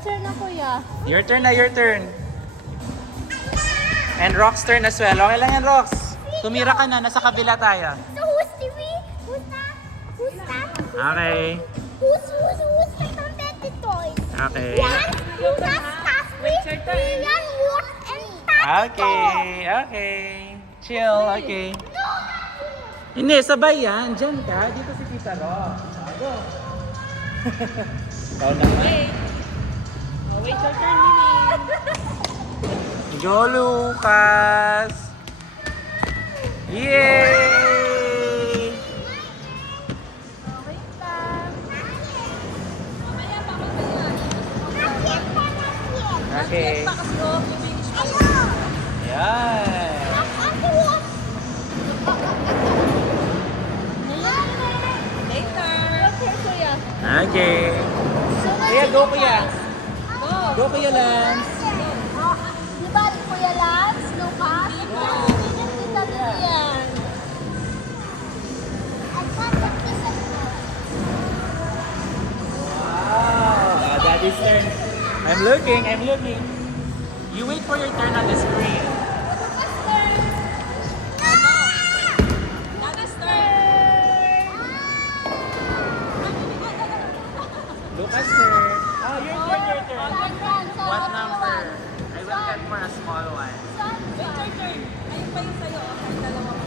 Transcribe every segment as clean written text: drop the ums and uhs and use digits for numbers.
turn na kuya. Your turn na, your turn. And Rox turn as well. Okay lang yan, Rox. Tumira ka na, nasa kabila tayo. So who's the who's that? Who's that? Okay. Who's the competitors? Okay. One, who's that Taswi, Rian, Wood, and Tato. Okay, okay. Chill, okay. Hindi, sabay yan. Diyan ka. Dito si Tita Rox. Go. Ikaw naman. Wait your turn, Mimi. Go, Lucas! Yay! Wait lang. Okay. Pa kasi yung finish pa. Yan. Later. Okay, kuya. Okay. Kuya, go kuya. Go kuya Lance. Di ba, Kuya Lance, Lucas? Tita Lilian. Wow. Daddy's turn. I'm looking, I'm looking. You wait for your turn on the screen. Daddy's turn. Lucas turn. Oh, your turn, your turn. What What number? I will get for a small one. Wait your turn. Ayun pa yung sa'yo. Ay, dalawa pa.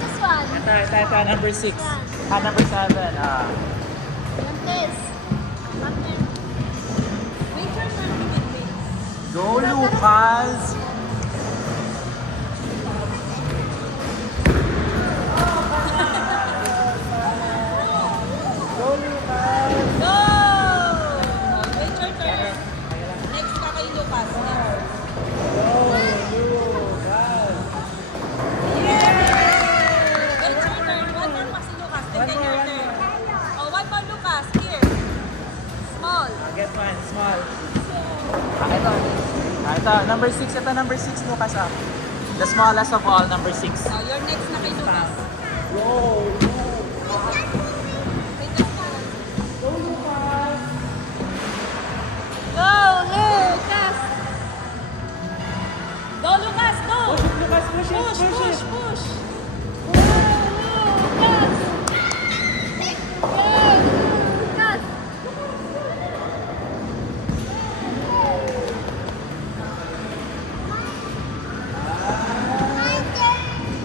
This one. Ito, number 6. Number 7. This. Wait your turn, Mimi. Go, Lucas! Go, Lucas! Go! Wait your turn. Next ka kay Lucas. Go, Lucas! Wait your turn. One more pa si Lucas. Then One more, your one turn. more. Oh, one more Lucas. Here. Small. Get one, small. Ito, number 6. Ito, number 6, Lucas. The smallest of all, number 6. Oh, you're next na kay Lucas. Go, Wait your turn. Go, Lucas! Go, Lucas! Go, Lucas! Go! Push it, Lucas, push it, Push, push push, it! push!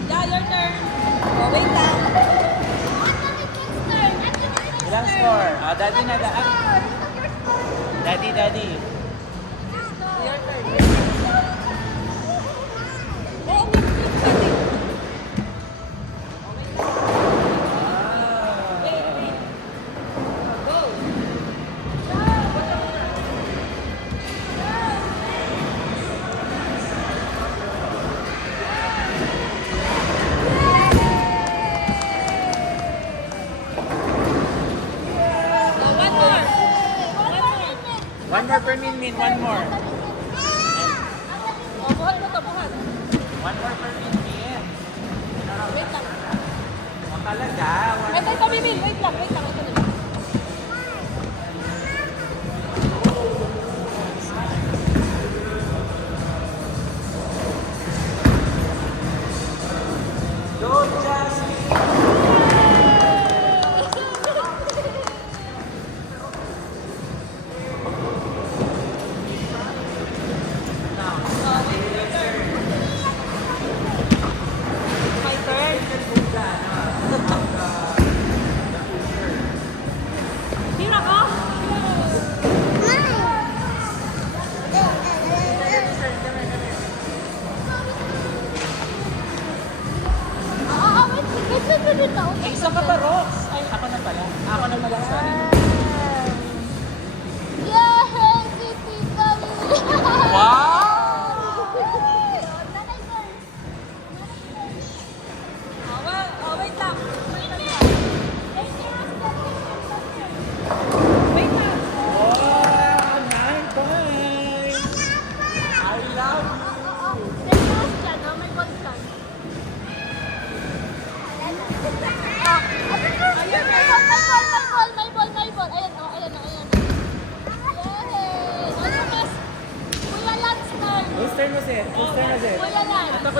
Yeah, your turn. Oh, wait lang. Ilang score? Daddy na, Daddy. Your turn. Oh, wait, wait. Wait, wait. Go. Oh, one more. One more per min, one more. Oh, buhat mo to, buhat. One more per min. Wait lang. O talaga, Ito, Bibil. Wait lang. Ito na. Go, Jasmine! My turn.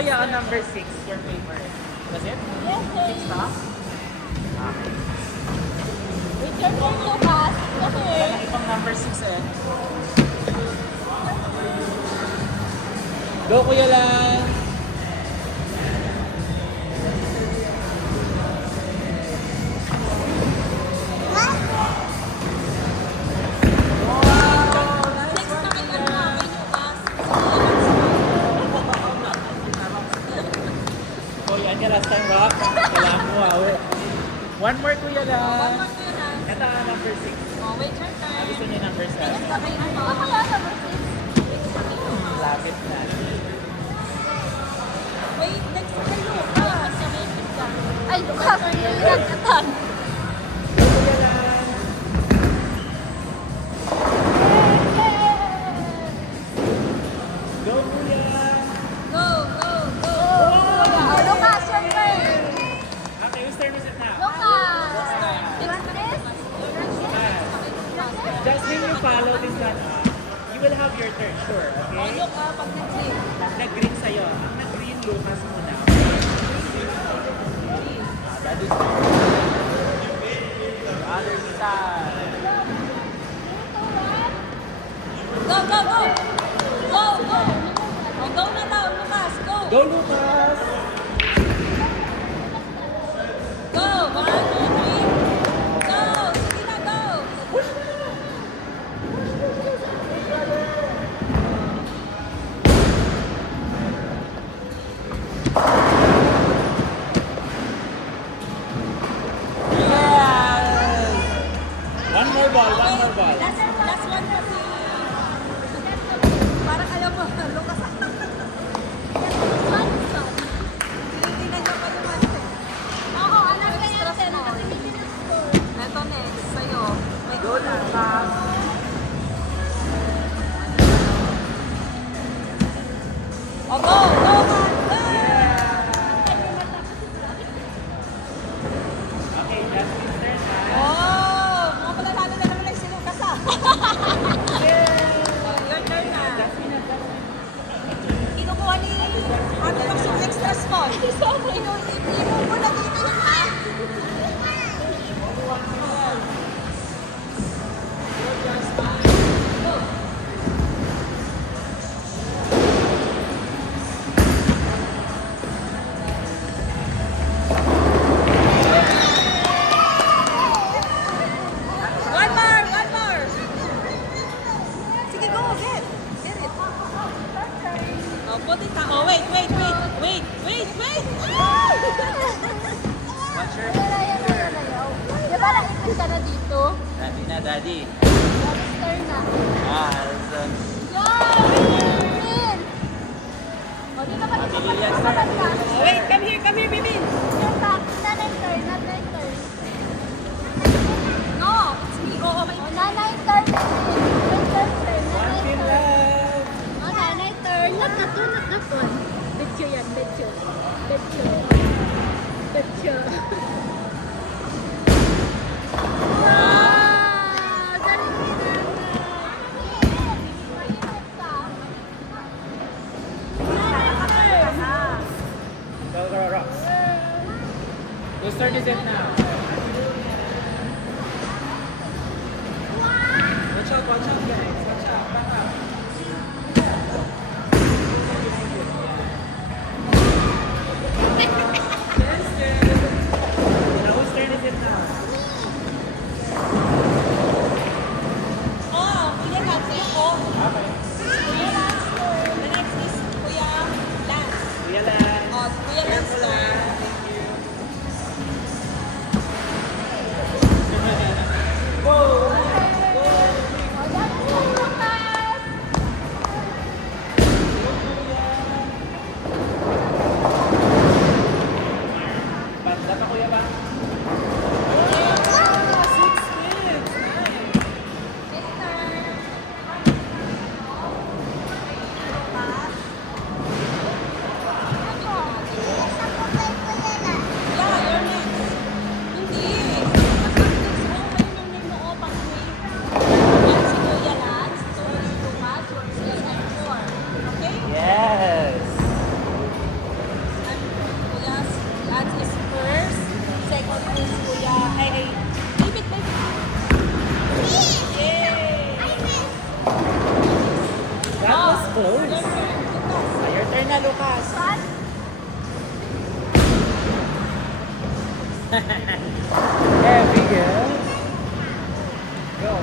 kuya on number 6, your favorite. Was it? Yes, 6 na? Okay. Wait your turn, Lucas. Wala Okay. na ibang number 6 eh. Go kuya lang! Next na kay ano, kay Lucas. Oh, yan yung last time, Rock. Kailangan mo, ah. One more kuya One lang. more to lang. Ito ang number 6. Oh, wait your turn. Gusto niyo number 7? Next na kay ano. Kaya number 6. Lapit na. Wait, next na kay Lucas. Ay, Lucas. Yung nagkatan. Kuya lang. Go kuya! Go, go, go. Oh, Lucas, your turn. Okay, whose turn is it now? Lucas. You want this? Just when you follow this one up, you will have your turn, sure, Oh, okay? look, pag nag-green. Nag-green sa'yo. Ang nag-green, Lucas muna. Daddy's turn. The other side. Go, go, go. Go, go. Oh, go na daw, Lucas. Go. Go, Lucas! Go. 1, 2, 3. Go. Sige na, go. Yes! One more ball, one more ball. Last one kasi. Parang ayaw mo, Lucas. Tinitingnan niyo pa yung ano. Oo, alam ko yung answer. Nakatimitin ang score. Ito next, sa'yo. May go na. Oh, go, go, man, go! Okay, Jasmine's turn na. Oh, mga malalalo na naman lang si Lucas ah. Oh, your turn na. Kinukuha ni Ate Max yung extra spot. Inuubo na dito yung One more, one more. Sige, go, get. Get it. Oh, put it down. Oh, wait. What's your Di ba nakikita ka na dito? Daddy na, daddy. Daddy's turn na. Yes. Green! O, di ba Ate Lilian's turn. Oh, wait, come here, Bimin. Nanay turn, nanay turn. No, it's me. Oo, may O, nanay turn. Nanay turn, One nanay pin turn. left. O, nanay turn. Not one. Betyo yan, betyo. Betyo. Betyo. Wow! Galing ni nanay. Mainit ka. Nanay turn. Go, go, rocks. Whose turn is it now? Watch out, guys. Watch out, back up. Yes, yes. Heavy, girl. Go.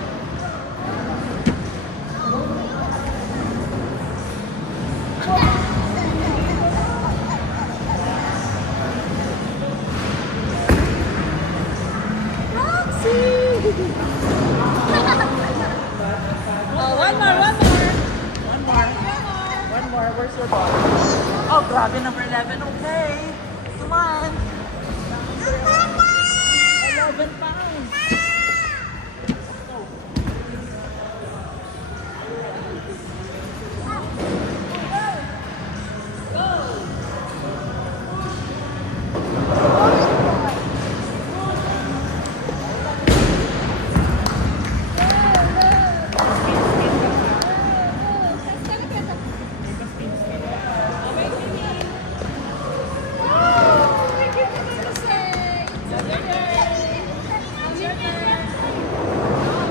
Oh, one more, one more. One more. One more. Where's your ball? Oh, grabe, number 11. Okay. Come on. 11 pounds.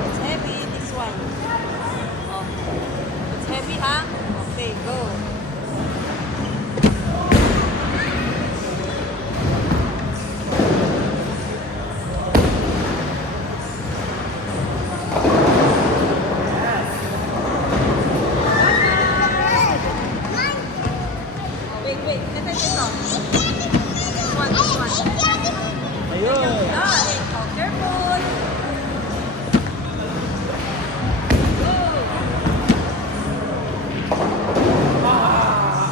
It's heavy, this one. Oh, it's heavy, huh? Okay, go. Oh, wait, wait. Ito. This one, this one. Ayun. Ah, wait. Oh, careful.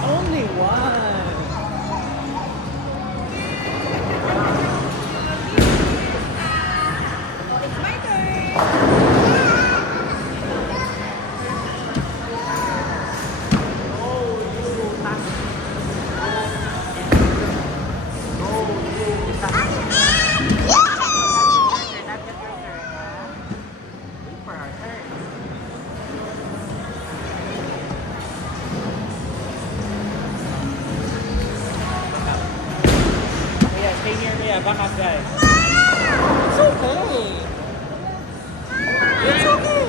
Only one. Oh, it's my turn. Yeah, stay near me. Back up, guys. It's okay. It's okay.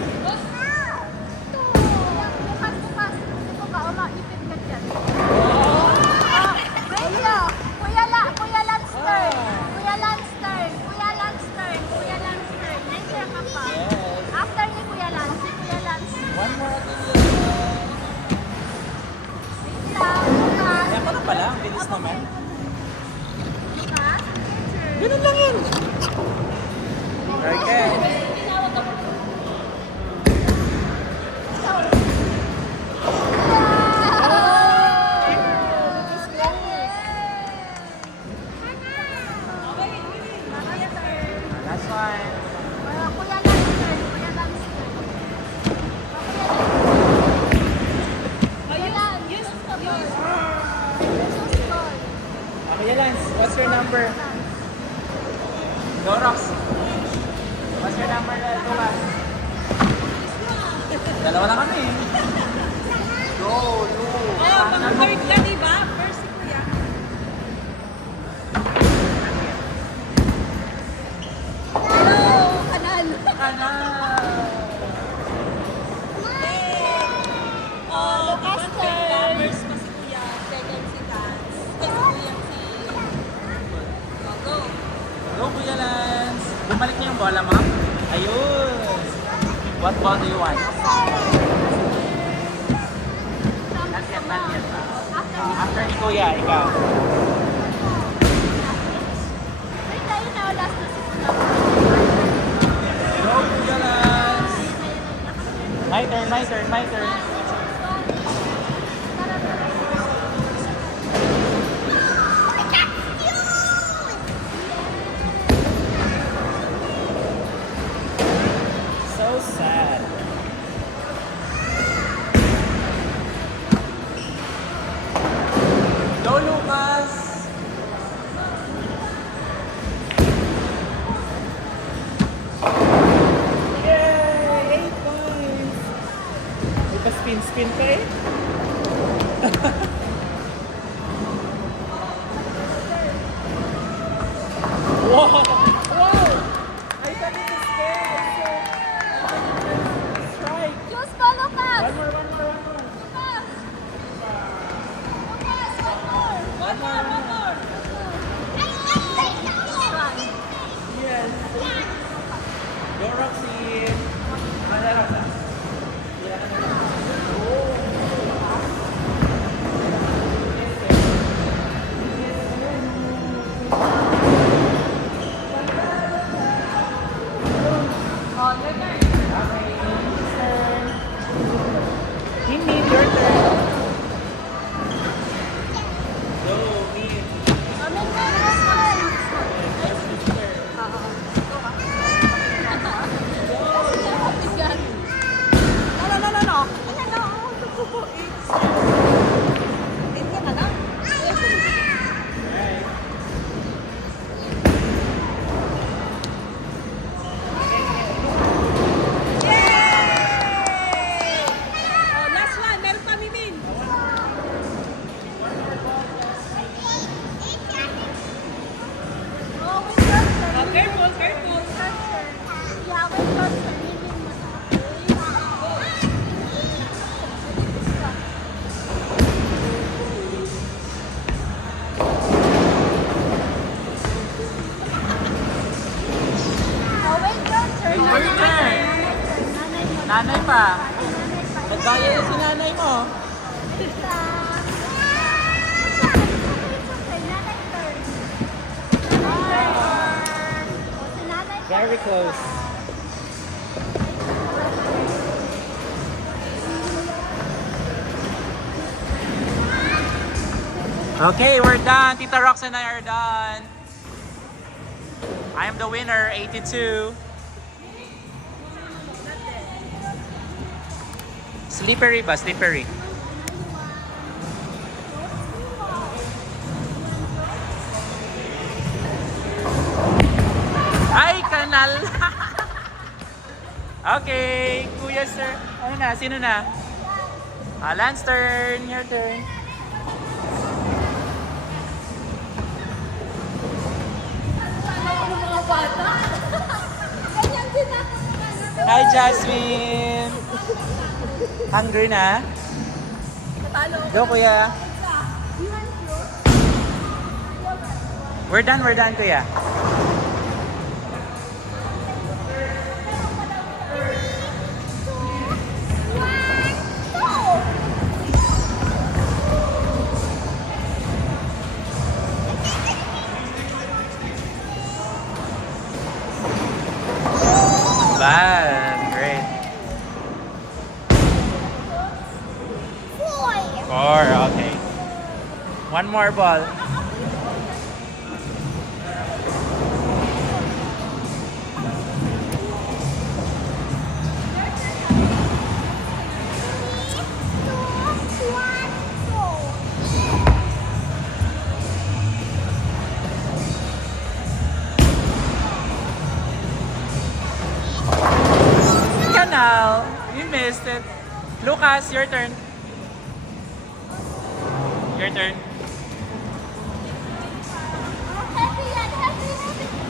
Bukas. Ito ka, ipit ka dyan. Kuya Lanster. Nandiyan ka pa. Yes. After ni Kuya Lance, si Kuya Lance. One more again. Bukas. Kaya pa na pala. Ang bilis naman. Bukas. Ganun lang yun. Okay. Last one. Kuya Lanster. Okay, Lance. What's your number? Go, Rox. What's your number, Lucas? Dalawa na kami. Go, Lu. Oh, pang-third ka, di ba? First si Kuya. Hello, kanal. Oh, Lucas first turn. first pa si Kuya, second si Lance. Ay, si Kuya si... Oh, go. Go, Kuya Lance. Bumalik niyo yung bola, ma'am. Ayun. What ball do you want? Not yet pa. After ni Kuya, ikaw. Wait, tayo na, last na si Kuya. Go, Kuya Lance. My turn. So sad. Go, Lucas. Yay! 8 points. May pa-spin pa eh. Wow! I thought it was fair. Strike. Diyos pa, Lucas! One more. Lucas! Lucas, one more! One more. This one. Roxy. Ano, Roxy? Oh, your turn. Mimi, your turn. Go, Mimi. No. Ayan na, oh. Tutupo. Eight ka na lang. Yay! Oh, last one. Meron pa, Mimin. Oh, wait, your turn. Oh, careful, careful. Your turn. Yeah, wait, your turn. Oh, wait, your turn. Your turn. Nanay pa. Nagkaya na si nanay mo. Very close. Okay, we're done. Tita Rox and I are done. I am the winner, 82. Slippery ba? Slippery. Ay, kanal! Okay, kuya sir. Ano na? Sino na? Lance turn. Your turn. Mga bata. Ganyan din ako. Hi, Jasmine. Hungry na? Natalo. Go, kuya. We're done, kuya. Bad. Great. 4. Okay. One more ball. Canal. You missed it. Lucas, your turn. Your turn. Happy yan, happy.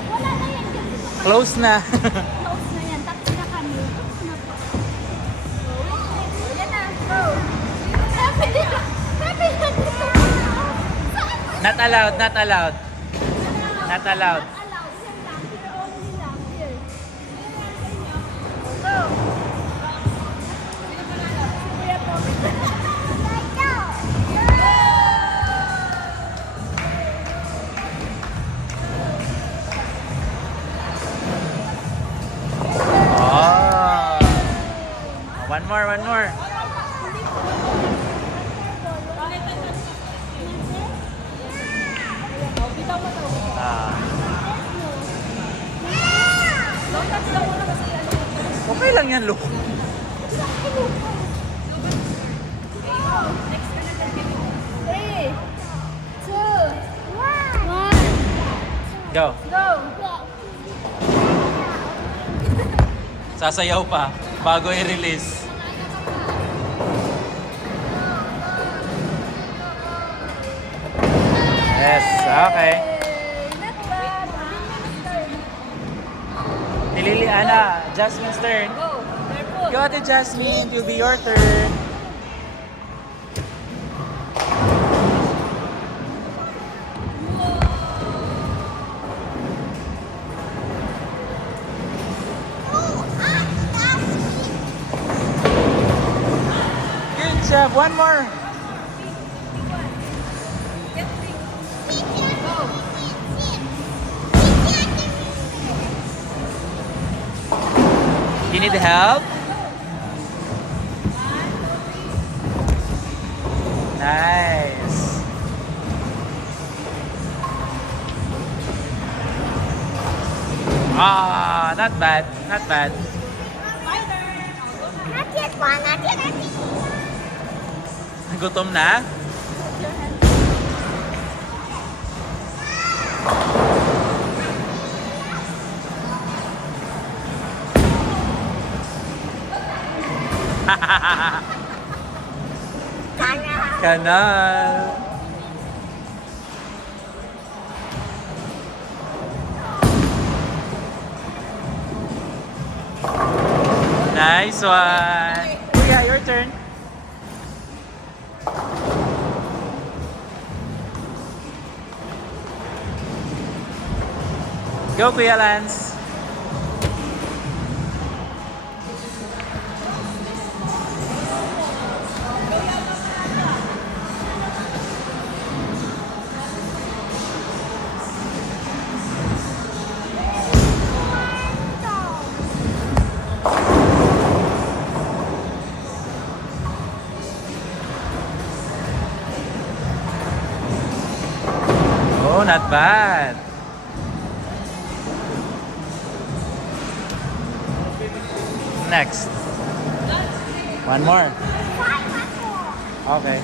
Wala na yan. Close na. Close na yan. Tapos na kami. Tapos na po. Yan na. Go. Happy yan. Happy yan. Saan? Not allowed, not allowed. Not allowed. Allow. Yan lang. Here only lang. Here. Go. Kuya po. Let's go. Oh. One more, one more. Ah. Okay lang yan, Lu. 3, 2, 1. Go. Go. Sasayaw pa bago i-release. Yes, okay. Not bad. Liliana, Jasmine's turn. Go. Careful. Go Ate Jasmine, it will be your turn. job. One more. You need help? Nice. Ah, not bad. Not bad. Not yet, one, not yet, not yet. Gutom na? Kanal. Nice one. Kuya, your turn. Go, Kuya Lance. Oh, not bad. Next. One more. Okay.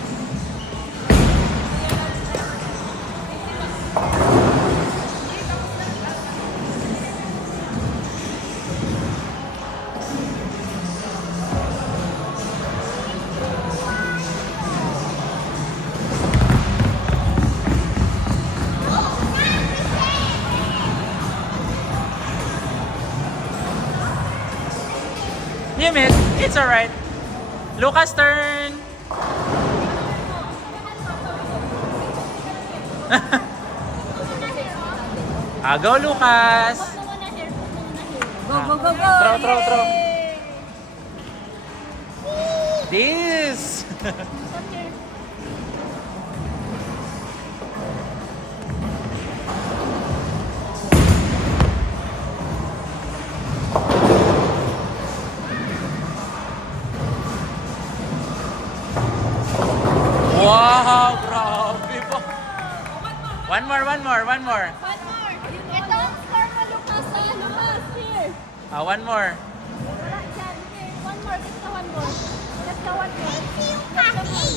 You missed. It's alright. Lucas' turn. Go, Lucas. Go, go, go, go! Throw, throw, throw. Yay! This. Wow, grabe po. One more, one more, one more. One more. Ito ang score mo, Lucas. Ah, Lucas, here. One more. Wala dyan. Here, one more. Let's go one more. Let's go one more. Let's go one more.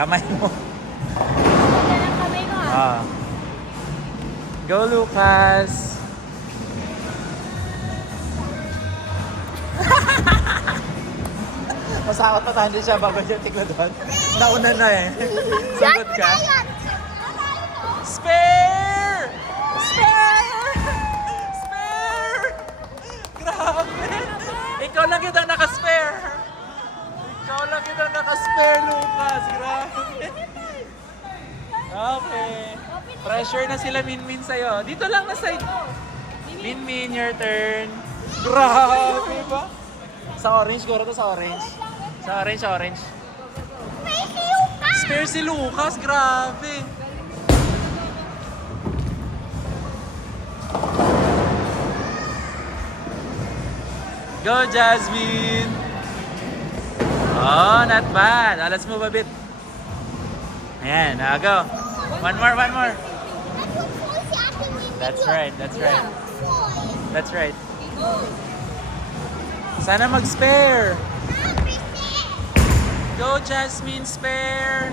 Kamay mo. Yan ang kamay mo, ah. Ah. Go, Lucas. Masakot pa tayo siya bago siya tiklo doon. Nauna na eh. Sagot ka. Spare! Spare! Spare! Grabe! Ikaw lang kita naka-spare! Ikaw lang kita naka-spare, Lucas! Grabe! Okay. Pressure na sila Minmin sa'yo. Dito lang na side. Minmin, your turn. Grabe ba? Sa orange, siguro to sa orange. Sa orange, sa orange. Spare si Lucas, grabe. Go, Jasmine! Oh, not bad. Oh, let's move a bit. Ayan, go. One more, one more. That's right, that's right. That's right. Sana mag-spare. Go, Jasmine, spare.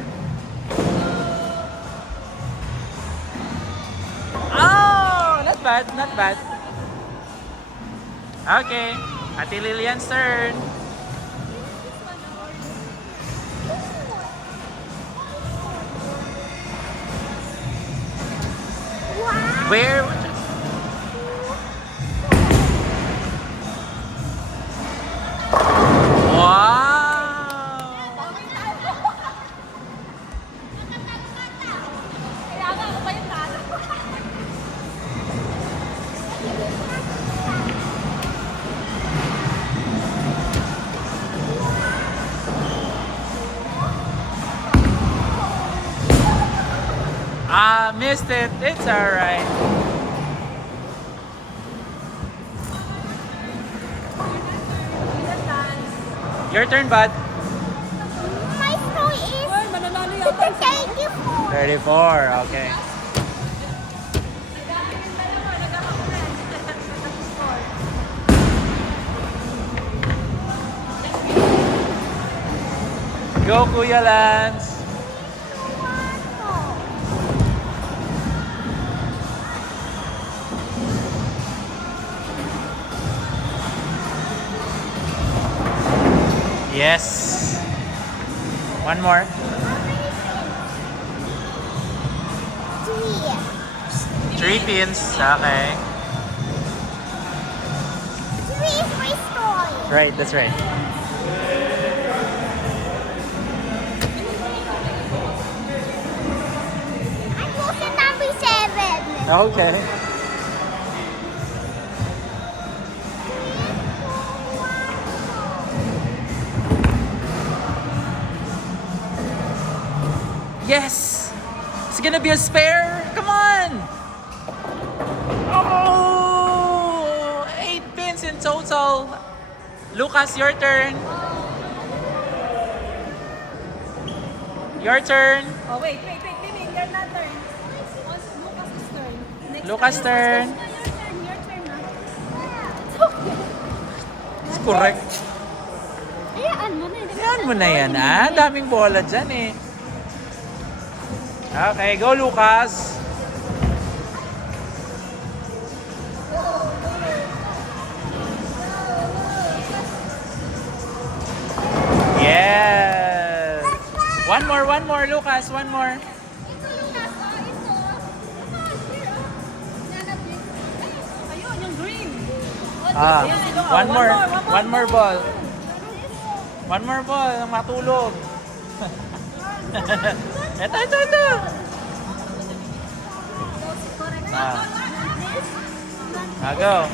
Oh, not bad, not bad. Okay, Ate Lilian's turn. Where? Wow! Kailangan ko pa yung talo. missed it. It's alright. Your turn, bud. My score is Ay, mananalo yata. 34. 34, okay. Go, Kuya Lance. Yes. One more. Three. 3 pins. Okay. Three is my score. Right, that's right. I'm losing number 7. Okay. Yes! It's gonna be a spare! Come on! Oh! 8 pins in total. Lucas, your turn. Your turn. Oh, wait. Mimi, you're not turn. Lucas' turn. Next Lucas' turn. Your turn na. It's correct. Ayaan mo na. Yan mo na yan, ah. Daming bola dyan, eh. Okay, go, Lucas. Yes. One more, Lucas. One more. Ito, Lucas. Oh, ito. Lucas, here, oh. Nanap niyo. Ayun, yung green. Ah, one more. one One more ball. One more ball. Matulog. Ito. Ah. Go.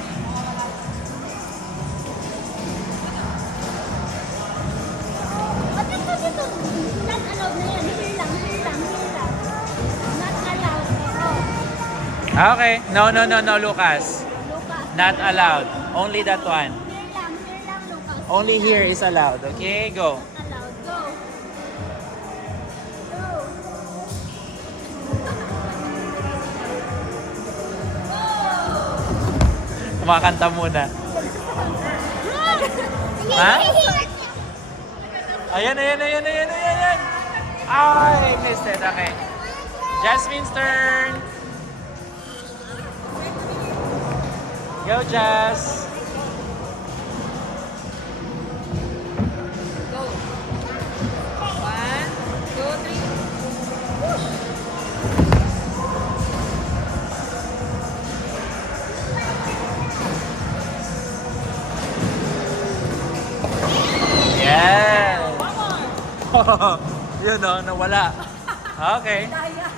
Dito. Not allowed na yan. Here lang. Not allowed. Oh. Okay. No, Lucas. Lucas. Not allowed. Only that one. Here lang, Lucas. Only here is allowed. Okay, go. Allowed. Go. Go. Kumakanta muna. Ha? Ayan. Ay, missed it. Okay. Jasmine's turn. Go, Jas. Go. 1, 2, 3. Yes. One more. Yun o, nawala. Okay. Daya.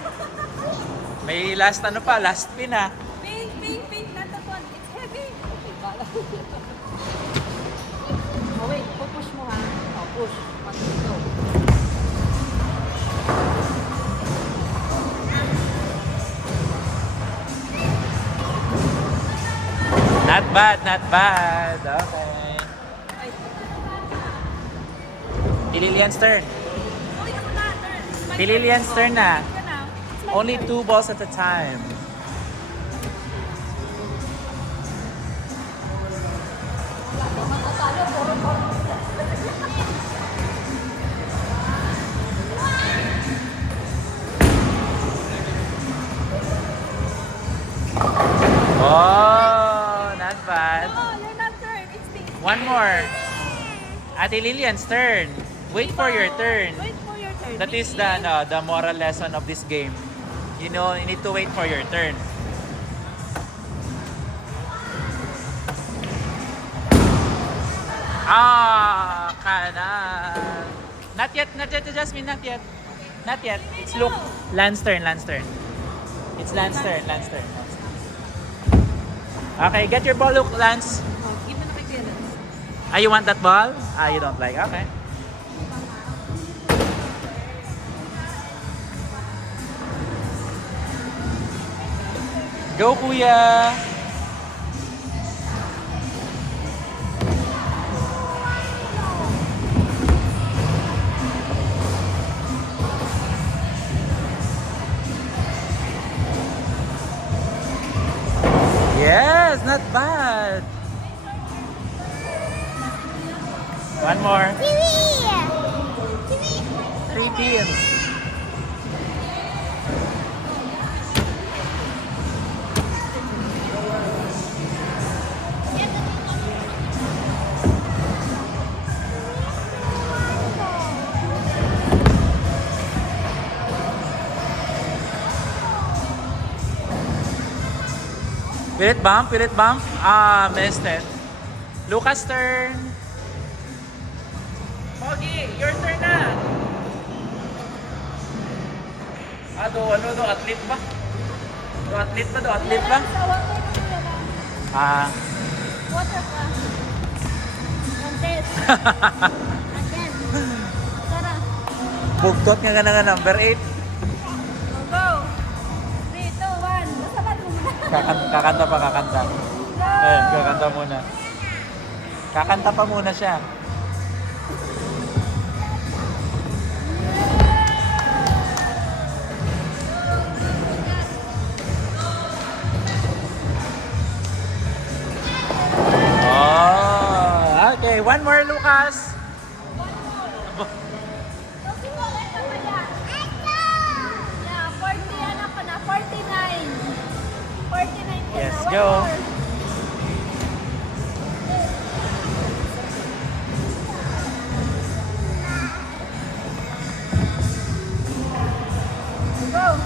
May last last pin ah. Pink. Not that one. It's heavy. Okay, bala. Oh, wait. Push mo ha. Oh, push. 1, 2, go. Not bad. Okay. Lilian's turn. Lilian's turn na. Only 2 balls at a time. Oh, not bad. No, you're not turn. It's me. One more. Ate Lilian's turn. Wait for your turn. Wait for your turn. That is the moral lesson of this game. You know, you need to wait for your turn. Ah, kana. Not yet, Jasmine, not yet. Not yet. It's look. Lance turn. It's Lance turn. Okay, get your ball, look, Lance. Oh, give me na kay Clearance. Ah, you want that ball? Ah, you don't like. Okay. Go, kuya! Yes, not bad. One more. Three pins. Pilit bump. Ah, missed it. Lucas' turn. Pogi, your turn na. Ah, athlete ba? Athlete ba? Sa water na muna lang. Ah, Water pa. Contest. Again. Tara. bugtot nga number 8. Go. 3, 2, 1. Basta ba muna? Kakanta pa, kakanta. Go. Ayun, kakanta muna. Kakanta pa muna siya. Oh, okay. One more, Lucas. Yeah, 40 ano ka na? 49. 49 ka Yes, na. One go. more. Go.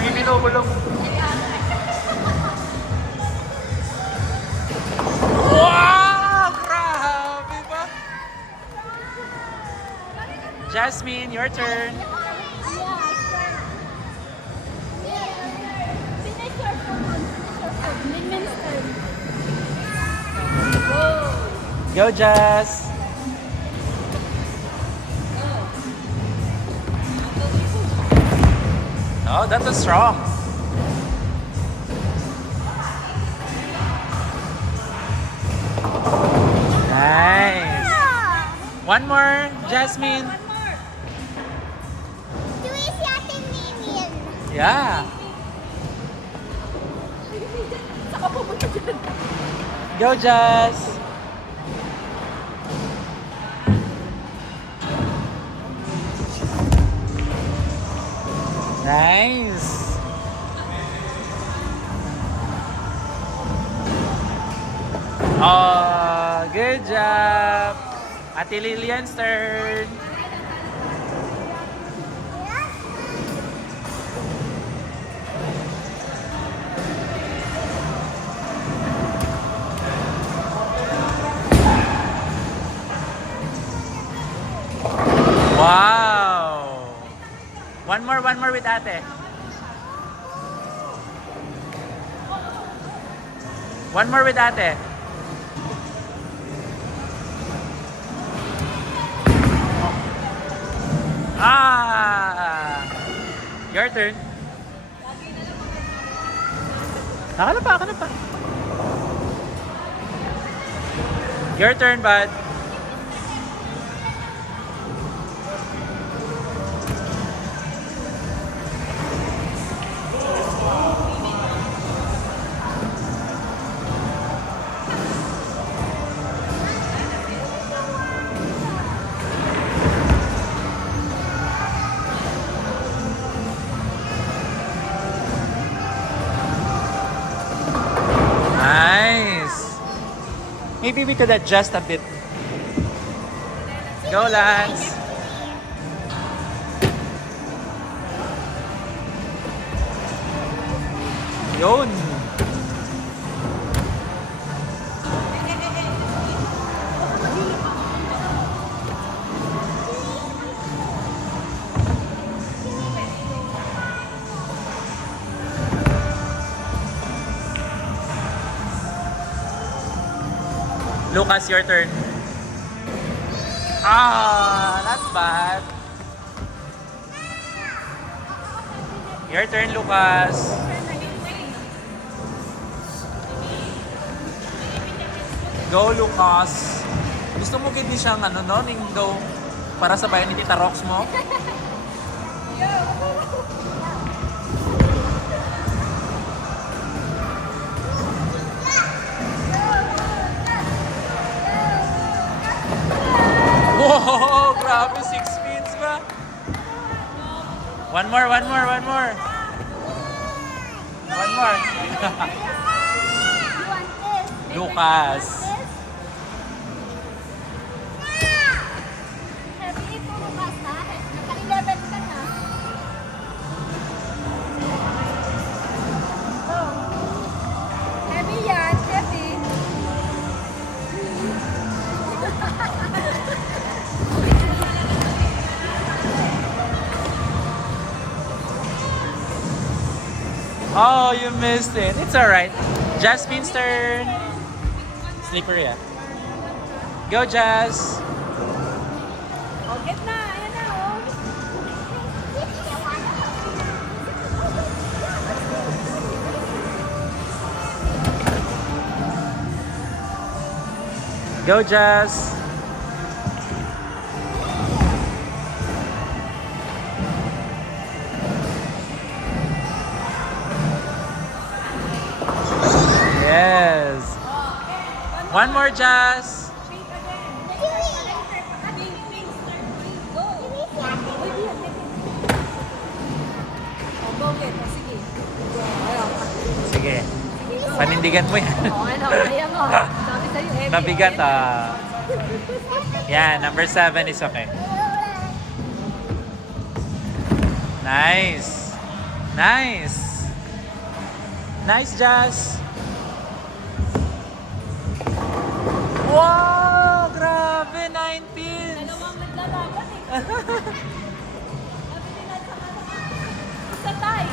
May binubulong. Wow! Grabe ba? Jasmine, your turn. Yeah, start. Finish your phone. Minmin's turn. Go. Go, Jas. Oh, that was strong. Nice. One more, Jasmine. One more. Tuwi si Ate Mimil. Yeah. Saka pumunta dyan. Go, Jas. Nice. Oh, good job. Ate Lilian's turn. Wow. One more with ate. One more with ate. Ah! Your turn. Nakala pa. Your turn, bud. Nice. Maybe we could adjust a bit. Go, Lance. Yun. Lucas, your turn. Ah, not bad. Your turn, Lucas. Go, Lucas. Gusto mo gid ni siyang ano no, ning go para sa bayan ni Tita Rox mo? Wow, grabe 6 spins ba? One more. One more. You want this? Lucas. Happy ito, Lucas, ha? Naka-11 ka na. Oh. Heavy yan, heavy. Oh, you missed it. It's alright. Jasmine's turn. Slippery, yeah. Go, Jazz. Oh, get na. Ayan na, oh. Go, Jazz. Yes. One more, Jazz. Pink again. Pink, pink, start pink. Go. Oh, go get. Oh, sige. Ayaw. Sige. Panindigan mo yan. Oh, ano. Ayaw mo. Sabi sa'yo, heavy. Mabigat, ah. Yan, number 7 is okay. Nice. Nice. Nice, Jazz. Wow! Grabe! 9 pins! Dalawang naglalaban eh. Sabi nila sa tie.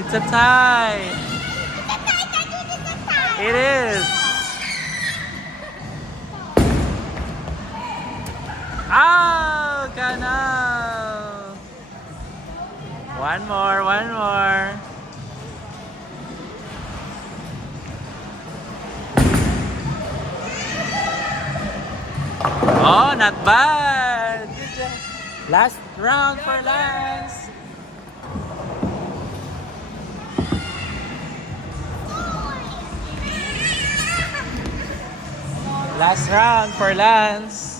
It's a tie! It is! Ah! Canal! One more, one more. Oh, not bad! Good job. Last round for Lance. Last round for Lance.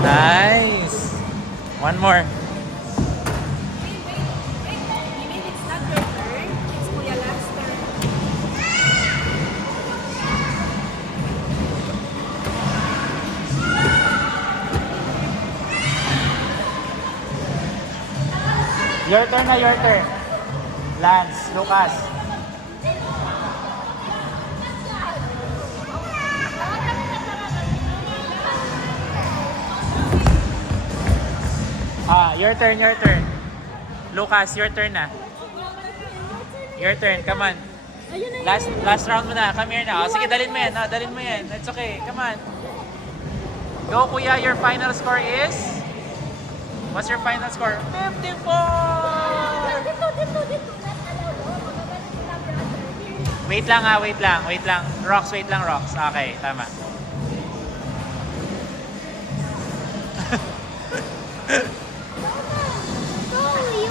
Nice. One more. Maybe it's not your turn. It's Kuya Lan's turn. Your turn na, your turn. Lance, Lucas. Ah, your turn, your turn. Lucas, your turn na. Your turn, come on. Last round mo na. Come here na. Oh, sige, dalhin mo yan. Oh, dalhin mo yan. It's okay. Come on. Go, kuya. Your final score is? What's your final score? 54! Dito. Not allowed. Magagalit sila, brother. Wait lang ha, wait lang. Wait lang. Rocks, wait lang, Rocks. Okay, tama. Go, you.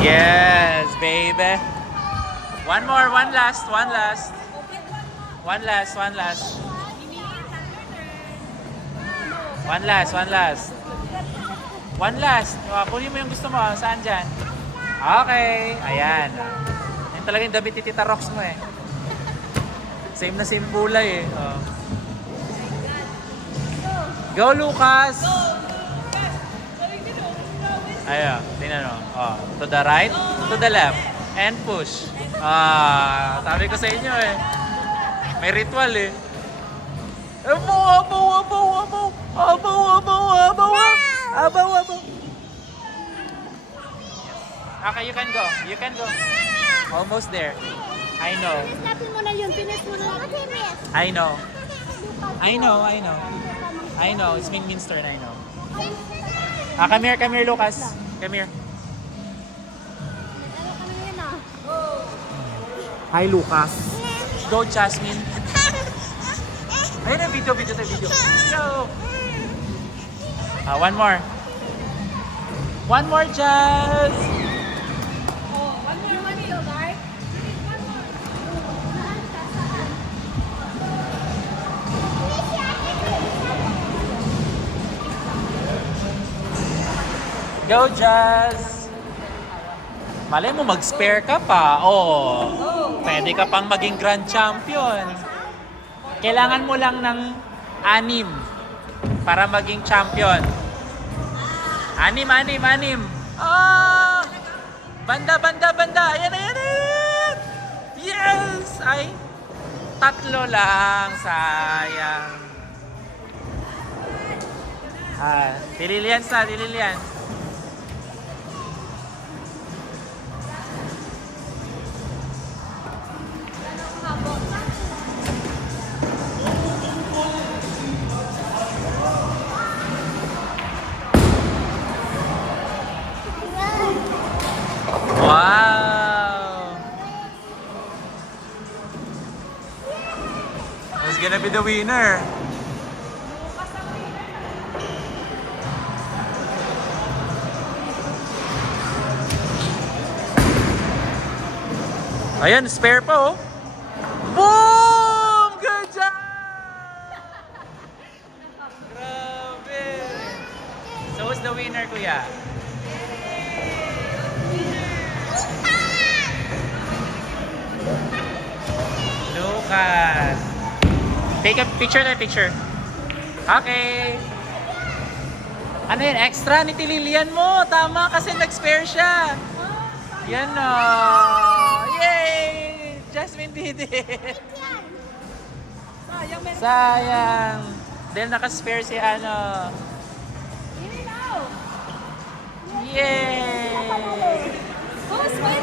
Yes, baby. One more, one last. One last. One last. One last. One last. Kunin mo yung gusto mo. Saan dyan? Okay. Ayan. Yan talagang damit ni Tita Rox mo eh. Same na same kulay eh. Oh. Go, Lucas! Go, Lucas! Gawin ka no. Ayan, tingnan mo. Oh, to the right, to the left, and push. Sabi ko sa inyo eh. May ritual eh. Abaw, abaw, abaw, abaw. Abaw, abaw, abaw. Abaw, abaw. Okay, you can go. You can go. Almost there. I know. Finish natin muna yun. Finish muna natin. I know. I know, I know. I know. It's Mingmin's turn, I know. Come here, Lucas. Come here. Ano ka na yun ah? Hi, Lucas. Go, Jasmine. Ayun na, video tayo, video. Go! One more. One more, Jazz! Oh, one more, guys. Go, Jazz! Malay mo, mag-spare ka pa. Oh, pwede ka pang maging grand champion. Kailangan mo lang ng 6 para maging champion. 6. Banda. Ayan. Yes! Ay, 3 lang. Sayang. Tililians na, Tililians. Wow! Who's gonna be the winner? Ayan, spare pa oh. Boom! Good job! Grabe! So who's the winner, kuya? Lucas. Take a picture. Okay. Ano yan? Extra ni Tililian mo. Tama kasi nag-spare siya. Yan o. Yay! Jasmine did it. Sayang, men. Sayang. Dahil naka-spare si ano. Hindi na. Yay! Oh, smile.